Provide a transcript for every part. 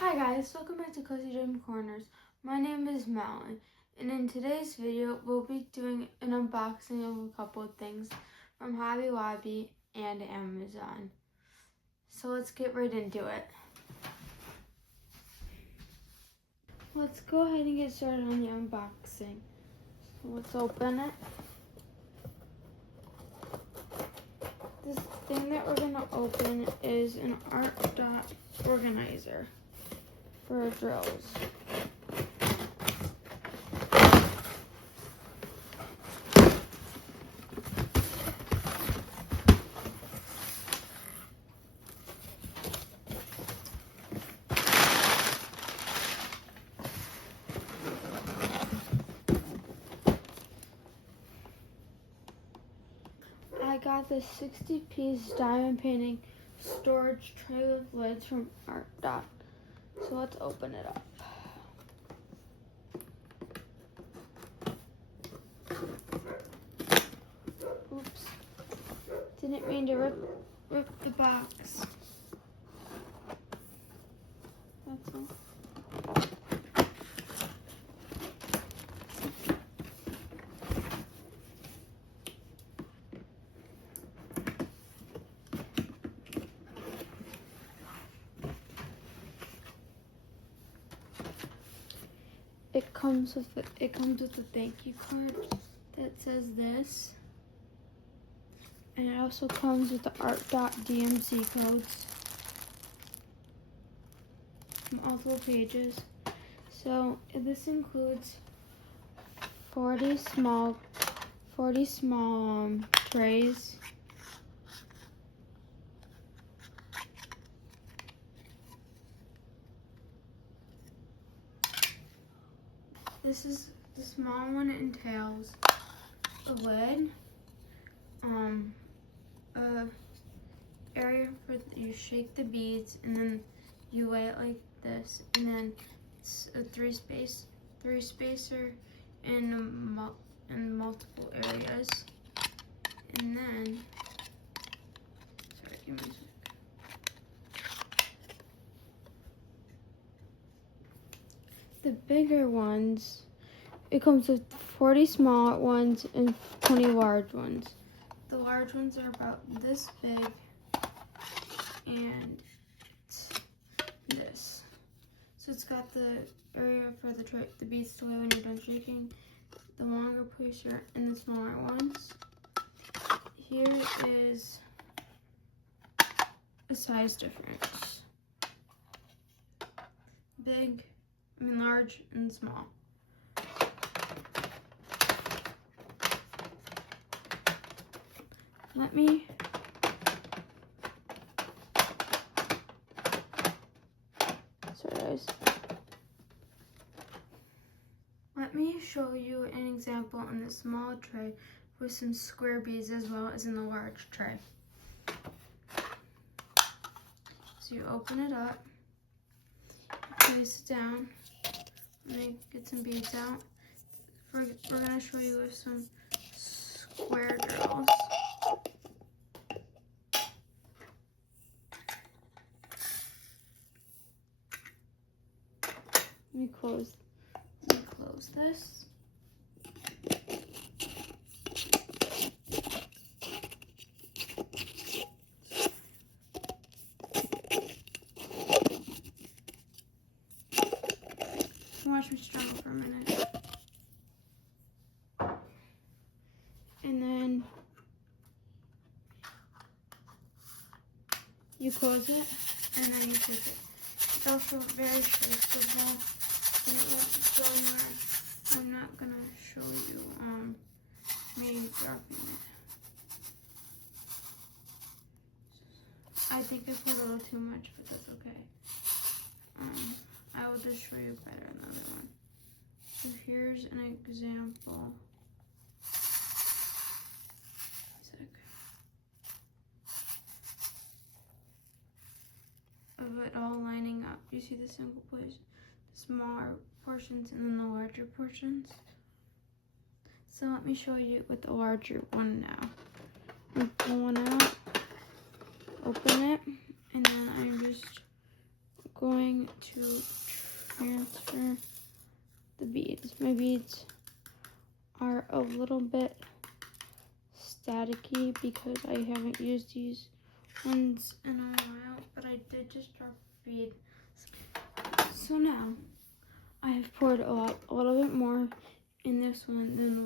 Hi guys, welcome back to Cozy Dream Corners. My name is Malin, and in today's video we'll be doing an unboxing of a couple of things from Hobby Lobby and Amazon. So let's get right into it. Let's go ahead and get started on the unboxing. So let's open it. This thing that we're going to open is an art dot organizer for drills. I got this 60-piece diamond painting storage tray with lids from Art Dot. So let's open it up. Oops. Didn't mean to rip the box. That's all. It comes with a thank you card that says this, and it also comes with the Art Dot DMC codes, multiple pages. So this includes 40 small trays. This is the small one. It entails a lid, area for you shake the beads, and then you lay it like this, and then it's a three spacer in multiple areas, and then sorry, give me a sec. The bigger ones, it comes with 40 small ones and 20 large ones. The large ones are about this big and this. So it's got the area for the beads to lay when you're done shaking, the longer pusher, and the smaller ones. Here is a size difference. Large and small. Let me show you an example in the small tray with some square beads as well as in the large tray. So you open it up, place it down, and then get some beads out. We're going to show you with some square drills. Let me close this. Watch me struggle for a minute. And then you close it, and then you take it. It's also very traceable, and it won't go anywhere. I'm not gonna show you me dropping it. I think I put a little too much, but that's okay. I will just show you better another one. So here's an example. Of it all lining up. You see the single place, the smaller portions, and then the larger portions. So let me show you with the larger one now. Pull one out, open it, and then I just going to transfer the beads. My beads are a little bit staticky because I haven't used these ones in a while, but I did just drop a bead. So now I have poured a little bit more in this one than there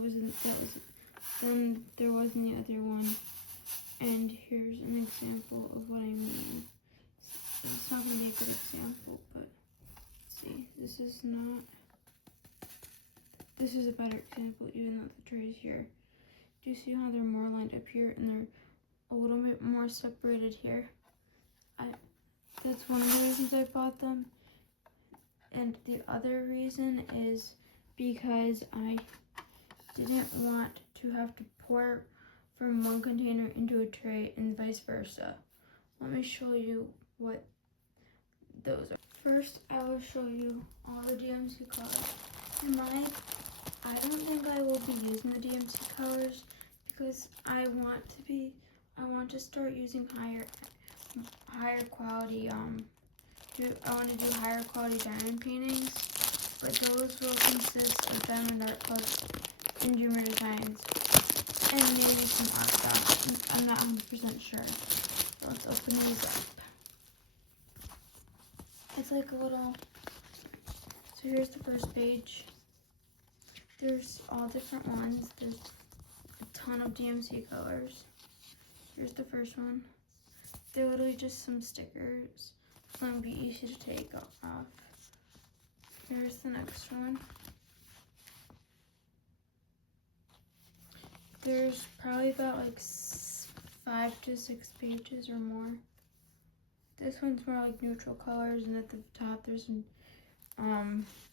was in the other one. And here's an example of what I mean. It's not going to be a good example, but let's see. This is a better example, even though the tray is here. Do you see how they're more lined up here and they're a little bit more separated here? That's one of the reasons I bought them. And the other reason is because I didn't want to have to pour from one container into a tray and vice versa. Let me show you what those are. First, I will show you all the DMC colors. I don't think I will be using the DMC colors because I want to start using higher quality I want to do higher quality diamond paintings, but those will consist of diamond art plus and Dreamer designs and maybe some art stuff. I'm not 100% sure. So let's open these up. It's like a little. So here's the first page. There's all different ones. There's a ton of DMC colors. Here's the first one. They're literally just some stickers. It's going to be easy to take off. Here's the next one. There's probably about like 5 to 6 pages or more. This one's more like neutral colors, and at the top there's some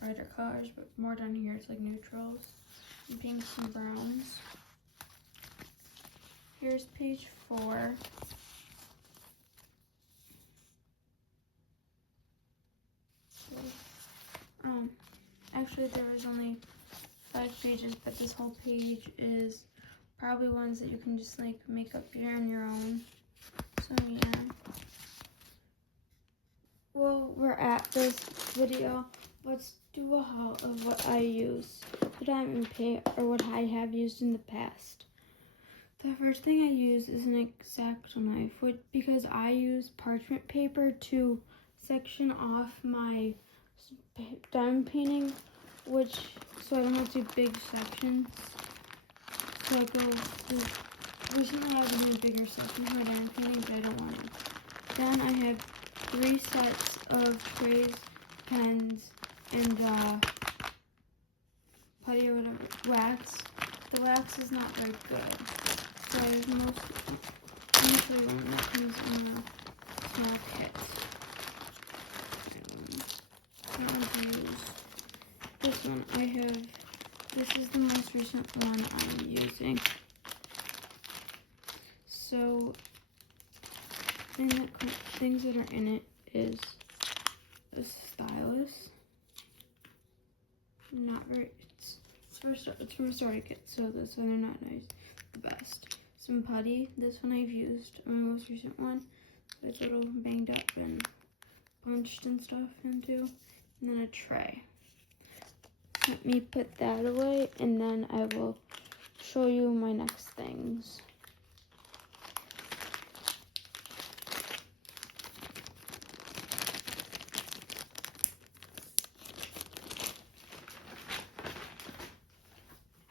brighter colors, but more down here it's like neutrals, and pinks and browns. Here's page 4. Actually there was only 5 pages, but this whole page is probably ones that you can just like make up here on your own. So yeah. Well, we're at this video. Let's do a haul of what I use, the diamond paint, or what I have used in the past. The first thing I use is an X-Acto knife, because I use parchment paper to section off my diamond painting, so I don't have to do big sections. So recently I've been doing bigger sections of my diamond painting, but I don't want to. Then I have 3 sets of trays, pens, and putty or whatever, wax. The wax is not very good, so I use mostly one that comes in a small kit. I don't want to use this one. This is the most recent one I'm using. So things that are in it is a stylus. Not very. It's from a starter kit, so they're not nice. The best. Some putty. This one I've used, my most recent one. It's a little banged up and punched and stuff into. And then a tray. Let me put that away, and then I will show you my next things.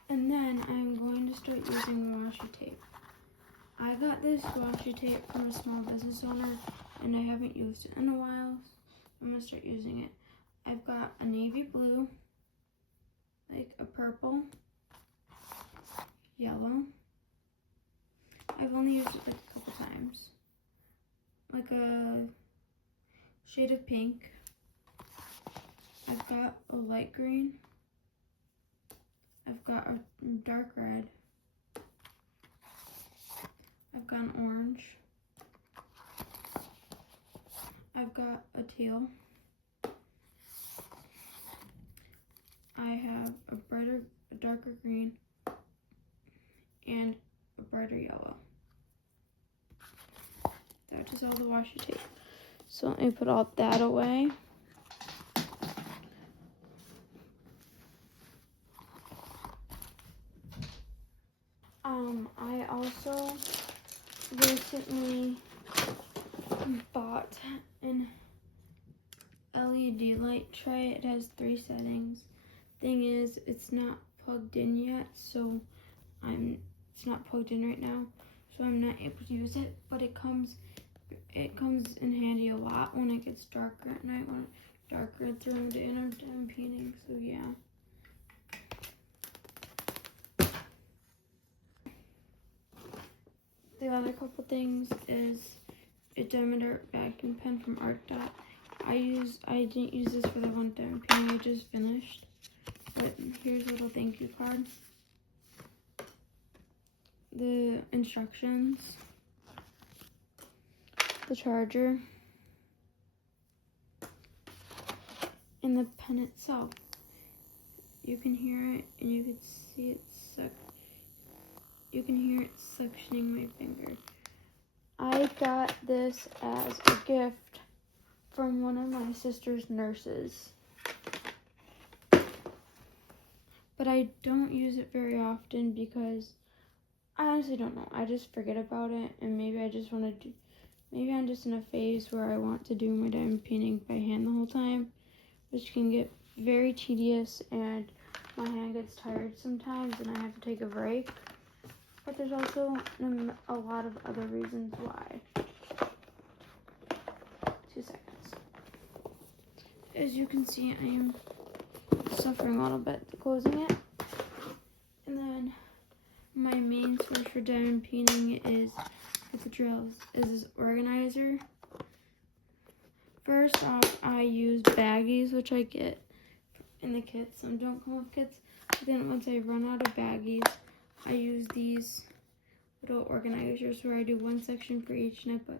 And then I'm going to start using washi tape. I got this washi tape from a small business owner, and I haven't used it in a while. I'm going to start using it. I've got a navy blue, like a purple, yellow. I've only used it like a couple times. Like a shade of pink. I've got a light green. I've got a dark red. I've got an orange. I've got a teal. I have a darker green, and a brighter yellow. That is all the washi tape. So let me put all that away. I also recently bought an LED light tray. It has 3 settings. Thing is, it's not plugged in yet, so it's not plugged in right now, so I'm not able to use it. But it comes in handy a lot when it gets darker at night. When it's darker during the day and I'm done painting. So yeah. The other couple things is a Diamond Art vacuum pen from Art Dot. I didn't use this for the one diamond painting I just finished. But here's a little thank you card. The instructions. The charger. And the pen itself. You can hear it and you can see it you can hear it suctioning my finger. I got this as a gift from one of my sister's nurses. But I don't use it very often because I honestly don't know. I just forget about it, and maybe I'm just in a phase where I want to do my diamond painting by hand the whole time, which can get very tedious and my hand gets tired sometimes and I have to take a break. But there's also a lot of other reasons why. 2 seconds. As you can see, I am suffering a little bit closing it. And then my main source for diamond painting is this organizer. First off, I use baggies, which I get in the kits. Some don't come with kits. But then once I run out of baggies, I use these little organizers where I do one section for each, and I put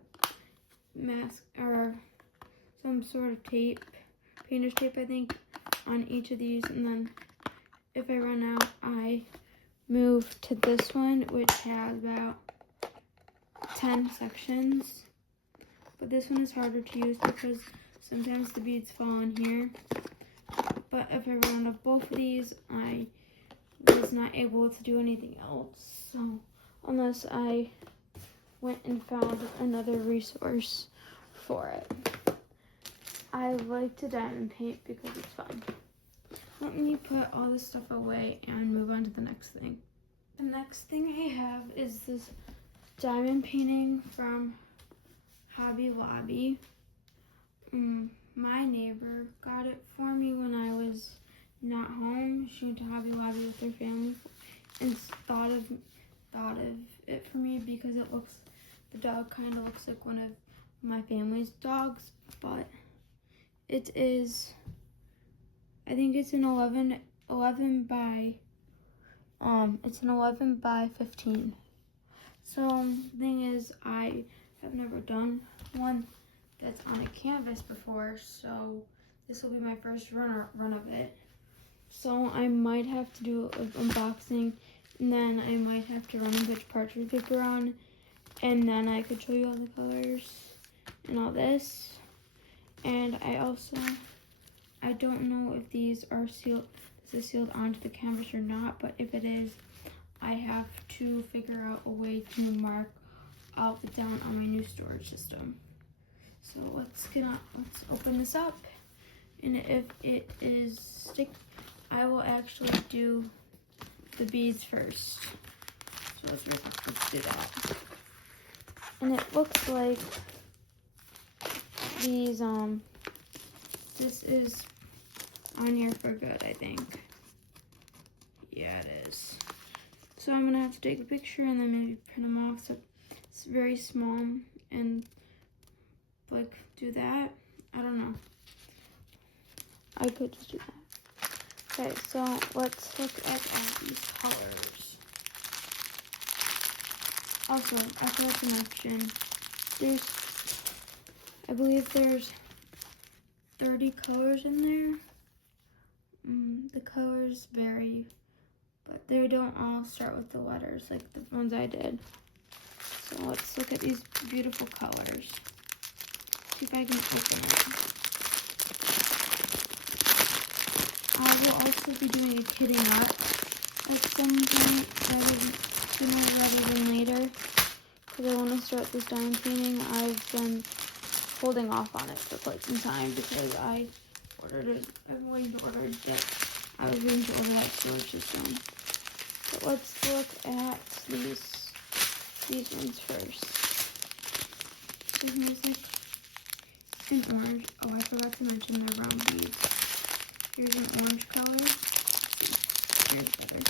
mask or some sort of tape, painter's tape I think, on each of these. And then if I run out, I move to this one, which has about 10 sections. But this one is harder to use because sometimes the beads fall in here. But if I run out of both of these, I was not able to do anything else. So unless I went and found another resource for it. I like to diamond paint because it's fun. Let me put all this stuff away and move on to the next thing. The next thing I have is this diamond painting from Hobby Lobby. My neighbor got it for me when I was not home. She went to Hobby Lobby with her family and thought of it for me because the dog kind of looks like one of my family's dogs, but it is, I think it's an 11 by 15. So the thing is, I have never done one that's on a canvas before, so this will be my first run of it. So I might have to do an unboxing, and then I might have to run a bunch of parchment paper on, and then I could show you all the colors and all this. And I don't know if these are sealed, this is sealed onto the canvas or not, but if it is, I have to figure out a way to mark all of it down on my new storage system. So let's open this up, and if it is stick, I will actually do the beads first. So let's do that. And it looks like these this is on here for good, I think. Yeah, it is. So I'm gonna have to take a picture and then maybe print them off so it's very small and like do that. I don't know. I could just do that. Okay, so let's look at these colors. Also, I forgot to mention, I believe there's 30 colors in there. The colors vary, but they don't all start with the letters like the ones I did. So let's look at these beautiful colors. see if I can open it. I will also be doing a kitting up at some point sooner rather than later, because I want to start this diamond painting. I've been holding off on it for quite some time because I've been waiting to order that. I was waiting to order that storage system. But let's look at these ones first. So here's like an orange. Oh, I forgot to mention they're round beads. Here's an orange color. Here's better.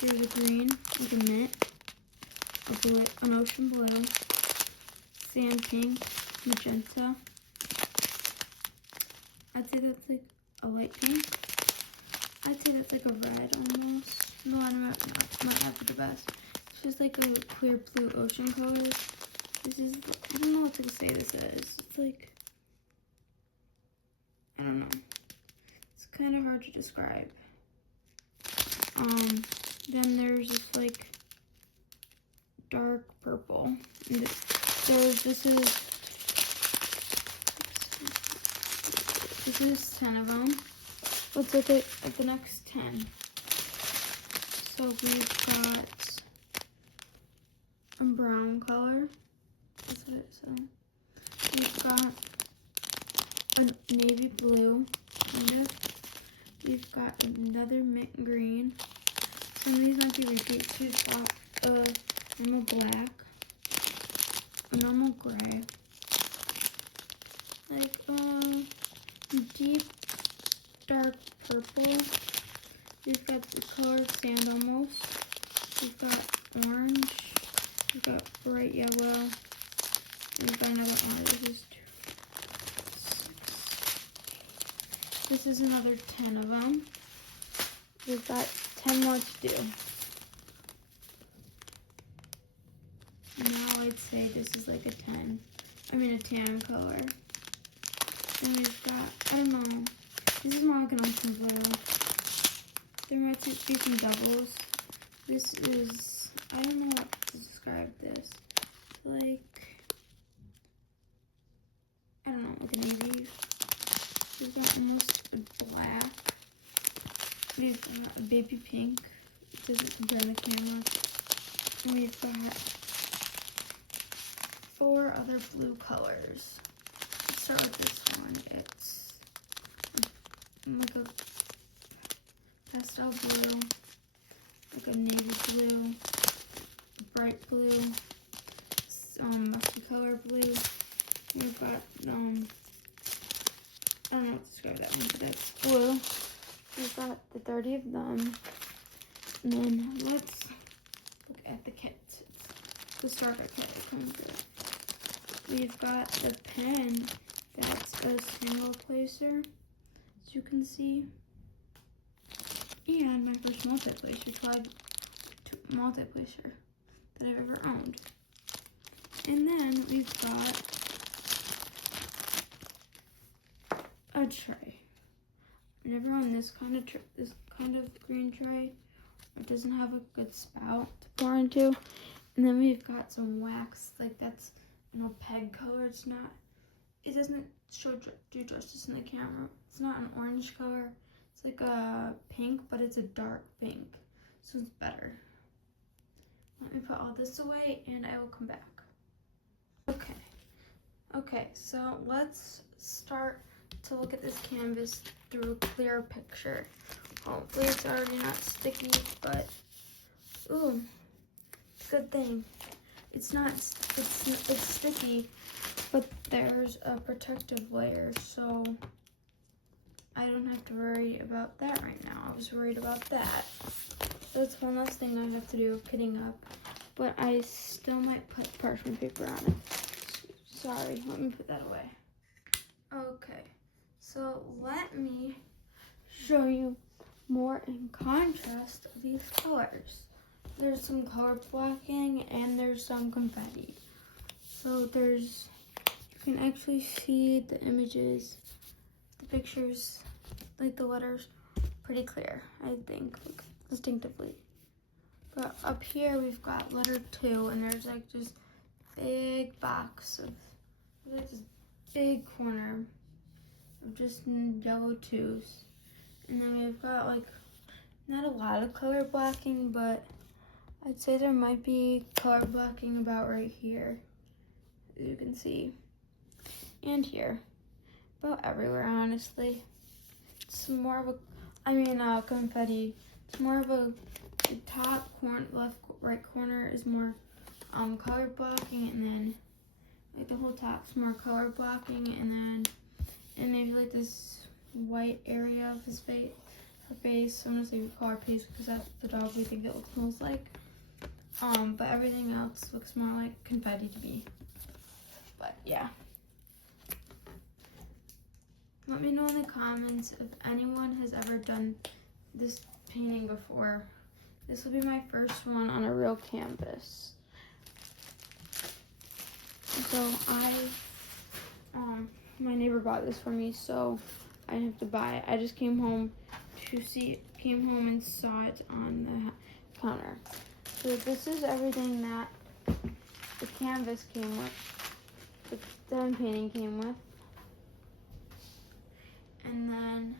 Here's a green, like a mint, a blue, an ocean blue, sand pink, magenta. I'd say that's like a light pink. I'd say that's like a red almost. No, I'm not happy the best. It's just like a clear blue ocean color. This is, I don't know what to say this is. It's like, I don't know. It's kind of hard to describe. Then there's this like dark purple. And this is 10 of them. Let's look at the next 10. So we've got a brown color. That's what it said. We've got a navy blue, kind of. We've got another mint green. Some of these might be repeats. We've got a normal black, a normal gray, like deep dark purple. We've got the colored sand almost. We've got orange. We've got bright yellow. We've got another orange. This is another 10 of them. We've got 10 more to do. Now I'd say this is like a 10. I mean a tan color. And we've got, I don't know. This is more like an ocean blue. There might be some doubles. This is, I don't know what to describe this. Like, I don't know, like a navy. We've got almost a black. We've got a baby pink. It doesn't compare in the camera. And we've got 4 other blue colors. Let's start with this one. It's like a pastel blue, like a navy blue, bright blue, musky color blue. We've got, I don't know what to describe that one, but that's blue. We've got the 30 of them. And then let's look at the kit. The starter kit that comes with it. We've got the pen that's a single placer, as you can see. And my first multi-placer that I've ever owned. And then we've got a tray. I've never owned this kind of green tray. It doesn't have a good spout to pour into. And then we've got some wax, like that's an opaque color. It doesn't do justice in the camera. It's not an orange color. It's like a pink, but it's a dark pink. So it's better. Let me put all this away and I will come back. Okay, so let's start to look at this canvas through a clear picture. Hopefully it's already not sticky, but ooh, good thing. It's sticky, but there's a protective layer, so I don't have to worry about that right now. I was worried about that. That's one last thing I have to do, kitting up, but I still might put parchment paper on it. Sorry, let me put that away. Okay, so let me show you more in contrast of these colors. There's some color blocking and there's some confetti. So you can actually see the images, the pictures, like the letters, pretty clear, I think, like, distinctively. But up here we've got letter 2 and there's like just big box of like this big corner of just yellow tubes. And then we've got like not a lot of color blocking, but I'd say there might be color blocking about right here, as you can see, and here, about everywhere honestly. It's more of a, confetti. It's more of a, the top corner, left, right corner is more color blocking, and then like the whole top's more color blocking, and maybe like this white area of his face. Her face. I'm gonna say color paste because that's the dog we think it looks most like. But everything else looks more like confetti to me. But yeah. Let me know in the comments if anyone has ever done this painting before. This will be my first one on a real canvas. So my neighbor bought this for me, so I didn't have to buy it. I just came home and saw it on the counter. So this is everything that the canvas came with, the done painting came with. And then,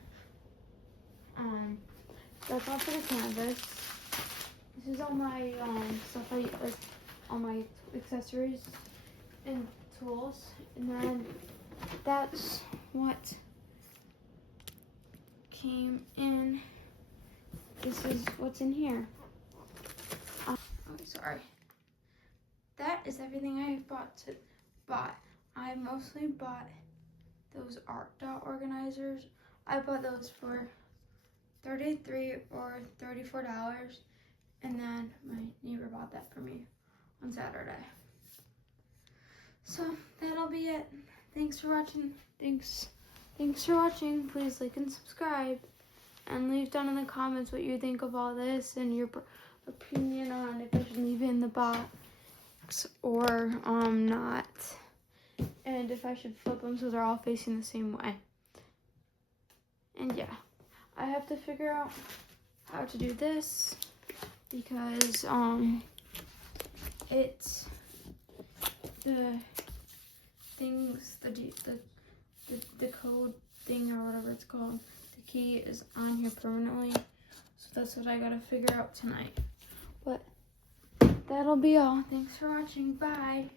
that's all for the canvas. This is all my stuff, like all my accessories and tools. And then that's what came in. This is what's in here. Oh, sorry. That is everything I bought. I mostly bought those art dot organizers. I bought those for $33 or $34, and then my neighbor bought that for me on Saturday. So that'll be it. Thanks for watching. Thanks for watching. Please like and subscribe, and leave down in the comments what you think of all this and your opinion on if I should leave it in the box or not, and if I should flip them so they're all facing the same way. And yeah, I have to figure out how to do this because it's the things, the code thing or whatever it's called, the key is on here permanently, so that's what I gotta figure out tonight. But that'll be all. Thanks for watching. Bye.